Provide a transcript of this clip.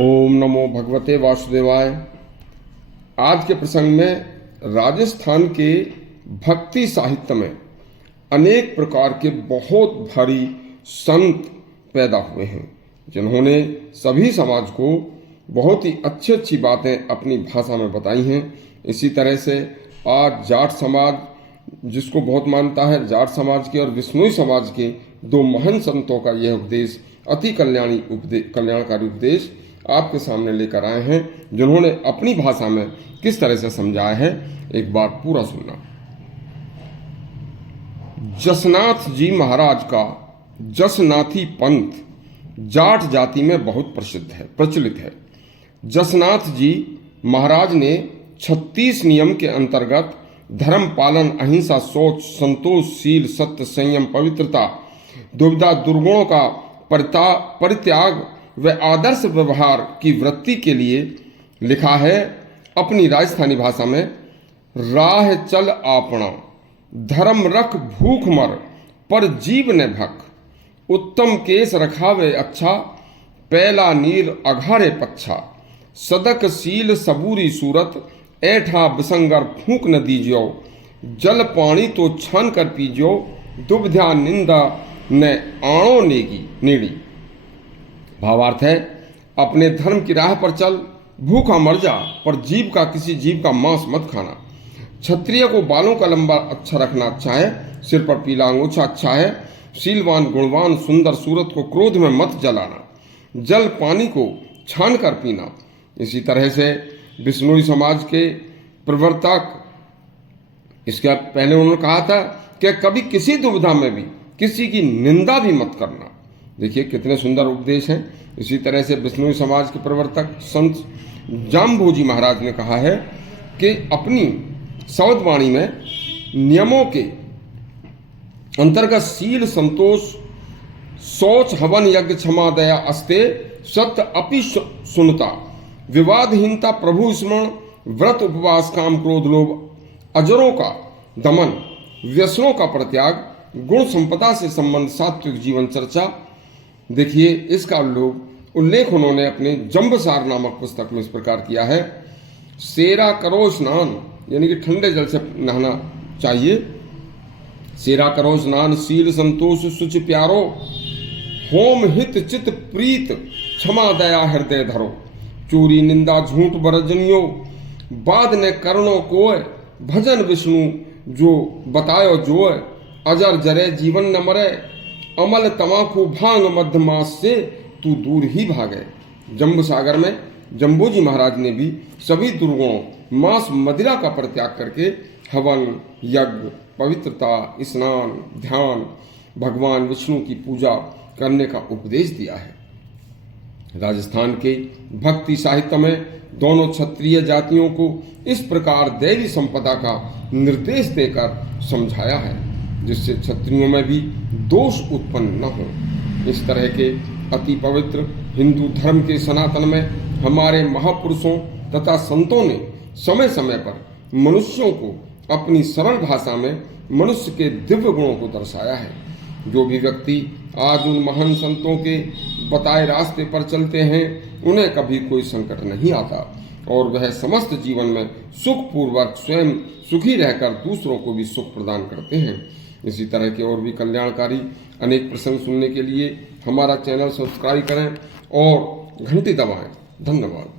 ओम नमो भगवते वासुदेवाय। आज के प्रसंग में राजस्थान के भक्ति साहित्य में अनेक प्रकार के बहुत भारी संत पैदा हुए हैं, जिन्होंने सभी समाज को बहुत ही अच्छी अच्छी बातें अपनी भाषा में बताई हैं। इसी तरह से आज जाट समाज, जिसको बहुत मानता है, जाट समाज के और विष्णुई समाज के दो महान संतों का यह उपदेश, अति कल्याणकारी उपदेश आपके सामने लेकर आए हैं, जिन्होंने अपनी भाषा में किस तरह से समझाया है। एक बार पूरा सुनना। जसनाथ जी महाराज का जसनाथी पंथ जाट जाति में बहुत प्रचलित है। जसनाथ जी महाराज ने 36 नियम के अंतर्गत धर्म पालन, अहिंसा, शौच, संतोष, शील, सत्य, संयम, पवित्रता, दुविधा, दुर्गुणों का परित्याग व आदर्श व्यवहार की वृत्ति के लिए लिखा है। अपनी राजस्थानी भाषा में, राह चल आपना, धर्म रख भूख मर, पर जीव ने भक, उत्तम केस रखावे अच्छा, पैला नील अघारे पच्छा, सदक शील सबूरी सूरत, ऐठा बिसंगर फूंक न दीजियो, जल पानी तो छान कर पीजियो, दुविधा निंदा न आणो नेड़ी। भावार्थ है, अपने धर्म की राह पर चल, भूखा मर जा, पर किसी जीव का मांस मत खाना। क्षत्रिय को बालों का लंबा अच्छा रखना अच्छा है, सिर पर पीला अंगूछा अच्छा है। शीलवान, गुणवान, सुंदर सूरत को क्रोध में मत जलाना, जल पानी को छान कर पीना। इसी तरह से विष्णुई समाज के प्रवर्तक, इसके पहले उन्होंने कहा था कि कभी किसी दुविधा में भी किसी की निंदा भी मत करना। देखिए कितने सुंदर उपदेश हैं। इसी तरह से विष्णुई समाज के प्रवर्तक संत जाम्बोजी महाराज ने कहा है कि अपनी शब्दवाणी में नियमों के अंतर्गत शील, संतोष, शौच, हवन, यज्ञ, क्षमा, दया, अस्ते, सत्य, अपि सुनता, विवादहीनता, प्रभु स्मरण, व्रत, उपवास, काम, क्रोध, लोभ, अजरों का दमन, व्यसनों का परित्याग, गुण संपदा से संबंध, सात्विक जीवन चर्चा। देखिए इसका उल्लेख उन्होंने अपने जंबसार नामक पुस्तक में इस प्रकार किया है। सेरा करो स्नान, यानी कि ठंडे जल से नहाना चाहिए। सेरा करो स्नान, शील, संतोष, सुच प्यारो, होम हित चित प्रीत, क्षमा दया हृदय धरो, चोरी निंदा झूठ बरजनियो, बाद ने करणों को, भजन विष्णु जो बतायो जो, अजर जरे जीवन न मरे, अमल तमाकू भांग मध्यमास से तू दूर ही भागे। जम्बू सागर में जम्बोजी महाराज ने भी सभी दुर्गुणों, मांस, मदिरा का परित्याग करके हवन, यज्ञ, पवित्रता, स्नान, ध्यान, भगवान विष्णु की पूजा करने का उपदेश दिया है। राजस्थान के भक्ति साहित्य में दोनों क्षत्रिय जातियों को इस प्रकार दैवी संपदा का निर्देश देकर समझाया है, जिससे क्षत्रियों में भी दोष उत्पन्न न हो। इस तरह के अति पवित्र हिंदू धर्म के सनातन में हमारे महापुरुषों तथा संतों ने समय समय पर मनुष्यों को अपनी सरल भाषा में मनुष्य के दिव्य गुणों को दर्शाया है। जो भी व्यक्ति आज उन महान संतों के बताए रास्ते पर चलते हैं, उन्हें कभी कोई संकट नहीं आता और वह समस्त जीवन में सुखपूर्वक स्वयं सुखी रहकर दूसरों को भी सुख प्रदान करते हैं। इसी तरह के और भी कल्याणकारी अनेक प्रसंग सुनने के लिए हमारा चैनल सब्सक्राइब करें और घंटी दबाएं। धन्यवाद।